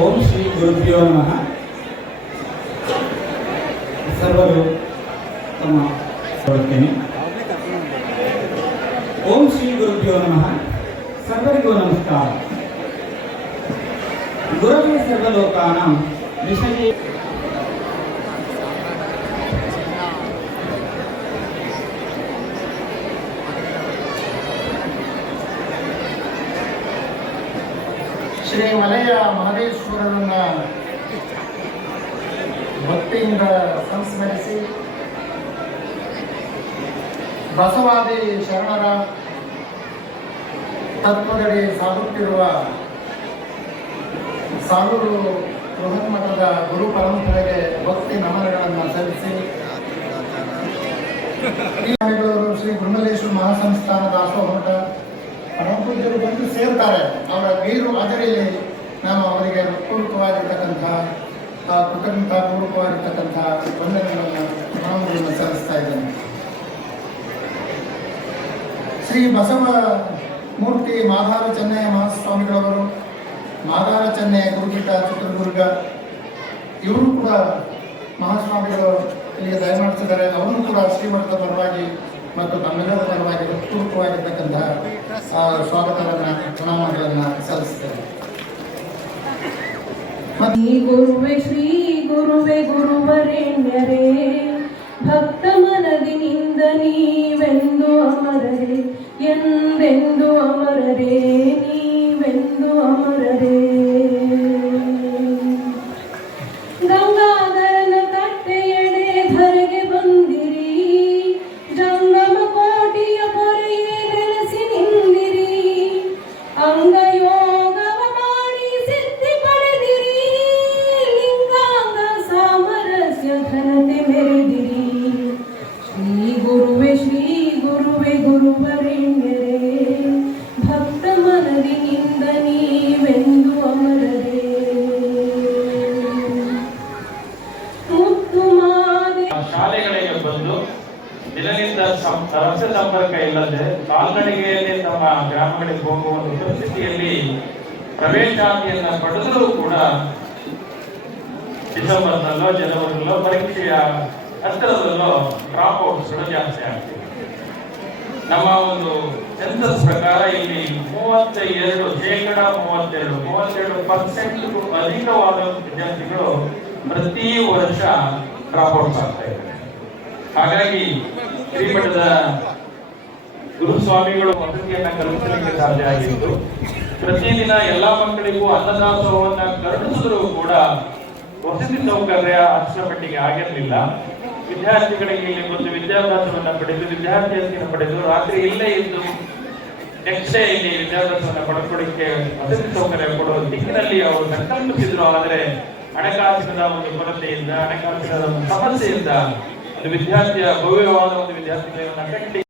ఓం శ్రీ గురుభ్యో నమ. సర్వరు తమ ప్రవర్తిని ఓం శ్రీ గురుభ్యో నమ. సర్వరిగో నమస్కారం. గురవే సర్వలోకానం విషయ ಶ್ರೀ ಮಲೆಯ ಮಹದೇಶ್ವರರನ್ನ ಭಕ್ತಿಯಿಂದ ಸಂಸ್ಮರಿಸಿ ಬಸವಾದಿ ಶರಣರ ತತ್ವದಡಿ ಸಾಗುತ್ತಿರುವ ಸಾಲೂರು ಬೃಹನ್ಮಠದ ಗುರು ಪರಂಪರೆಗೆ ಭಕ್ತಿ ನಮನಗಳನ್ನು ಸಲ್ಲಿಸಿ. ಬೆಂಗಳೂರು ಶ್ರೀ ಬೃಹಲೇಶ್ವರ ಮಹಾಸಂಸ್ಥಾನ ದಾಸೋಹ ಪರಮಪೂಜ್ಯರು ಬಂದು ಸೇರ್ತಾರೆ. ಅವರ ಗೈರು ಹಾಜರಿಯಲ್ಲಿ ನಾವು ಅವರಿಗೆ ಪೂರ್ವಕವಾಗಿರ್ತಕ್ಕಂಥ ಕೃತಜ್ಞತ ಪೂರ್ವಕವಾಗಿರ್ತಕ್ಕಂಥ ವಂದನೆಗಳನ್ನು ಪ್ರಣಾಮಗಳನ್ನು ಸಲ್ಲಿಸ್ತಾ ಇದ್ದೇನೆ ಶ್ರೀ ಬಸವ ಮೂರ್ತಿ ಮಾಧಾರ ಚೆನ್ನಯ್ಯ ಮಹಾಸ್ವಾಮಿಗಳವರು ಮಾಧಾರ ಚೆನ್ನಯ್ಯ ಗುರುಪೀಠ ಚಿತ್ರದುರ್ಗ, ಇವರು ಕೂಡ ಮಹಾಸ್ವಾಮಿಗಳು, ಇಲ್ಲಿಗೆ ದಯಮಾಡಿಸಿದ್ದಾರೆ ಅವರನ್ನು ಕೂಡ ಶ್ರೀಮಠದ ಪರವಾಗಿ ಮತ್ತು ನಮ್ಮೆಲ್ಲರ ಪರವಾಗಿ ಹೃತ್ಪೂರ್ವಕವಾಗಿರ್ತಕ್ಕಂತಹ ಆ, ಸ್ವಾಗತವನ್ನು ಪ್ರಣಾಮಗಳನ್ನು ಸಲ್ಲಿಸ್ತೇನೆ ಗುರುವೆ ಶ್ರೀ ಗುರುವೆ ಗುರುವರೆಣ್ಯರೇ ಭಕ್ತ ಮನದಿನಿಂದ ನೀವೆಂದು ಅಮರರೆ ಎಂದೆಂದು ಅಮರರೆ. ಸಂ- ರಸ್ತೆ ಸಂಪರ್ಕ ಇಲ್ಲದೆ ಕಾಲ್ನಡಿಗೆಯಲ್ಲಿ ತಮ್ಮ ಗ್ರಾಮಗಳಿಗೆ ಹೋಗುವ ಪರಿಸ್ಥಿತಿಯಲ್ಲಿ ಪ್ರವೇಶಾತಿಯನ್ನ ಪಡೆದರೂ ಕೂಡ ಡಿಸೆಂಬರ್ನಲ್ಲೋ ಜನವರಿನಲ್ಲೋ ಪರೀಕ್ಷೆಯ ಹತ್ತಿರದಲ್ಲೋ ಡ್ರಾಪ್ ಔಟ್ಸ್ಗಳು ಜಾಸ್ತಿ ಆಗ್ತದೆ. ನಮ್ಮ ಒಂದು ಸೆನ್ಸಸ್ ಪ್ರಕಾರ ಇಲ್ಲಿ ಮೂವತ್ತ ಎರಡು ಶೇಕಡ, ಮೂವತ್ತೆರಡು ಮೂವತ್ತೆರಡು ಪರ್ಸೆಂಟ್ ಅಧಿಕವಾದ ವಿದ್ಯಾರ್ಥಿಗಳು ಪ್ರತಿ ವರ್ಷ ಡ್ರಾಪ್ ಔಟ್ ಆಗ್ತಾ ಇದ್ದಾರೆ. ಹಾಗಾಗಿ ಶ್ರೀಮಠದ ಗುರುಸ್ವಾಮಿಗಳು ವಸತಿಯನ್ನ ಕಲ್ಪಿಸಲಿಕ್ಕೆ ಸಾಧ್ಯ ಆಗಿತ್ತು. ಪ್ರತಿದಿನ ಎಲ್ಲಾ ಮಕ್ಕಳಿಗೂ ಅನ್ನದಾಸೋಹವನ್ನ ಕರುಣಿಸಿದ್ರೂ ಕೂಡ ವಸತಿ ಸೌಕರ್ಯ ಅಷ್ಟರ ಮಟ್ಟಿಗೆ ಆಗಿರಲಿಲ್ಲ. ವಿದ್ಯಾರ್ಥಿಗಳಿಗೆ ಇಲ್ಲಿ ಬಂದು ವಿದ್ಯಾಭ್ಯಾಸವನ್ನ ಪಡೆದು ವಿದ್ಯಾರ್ಥಿಯನ್ನ ಪಡೆದು ರಾತ್ರಿ ಇಲ್ಲೇ ಇದ್ದು ನೆಕ್ಸ್ಟ್ ಡೇ ಇಲ್ಲಿ ವಿದ್ಯಾಭ್ಯಾಸವನ್ನ ಪಡ್ಕೊಳ್ಳಿಕ್ಕೆ ವಸತಿ ಸೌಕರ್ಯ ಕೊಡುವ ದಿಕ್ಕಿನಲ್ಲಿ ಅವರು ಸಂಕಲ್ಪಿಸಿದ್ರು. ಆದರೆ ಹಣಕಾಸಿನ ಒಂದು ಕೊರತೆಯಿಂದ, ಹಣಕಾಸಿನ ಒಂದು ಸಮಸ್ಯೆಯಿಂದ ಒಂದು ವಿದ್ಯಾರ್ಥಿಯ ಭವ್ಯವಾದ ಒಂದು ವಿದ್ಯಾರ್ಥಿಗಳನ್ನ ಕಟ್ಟಿ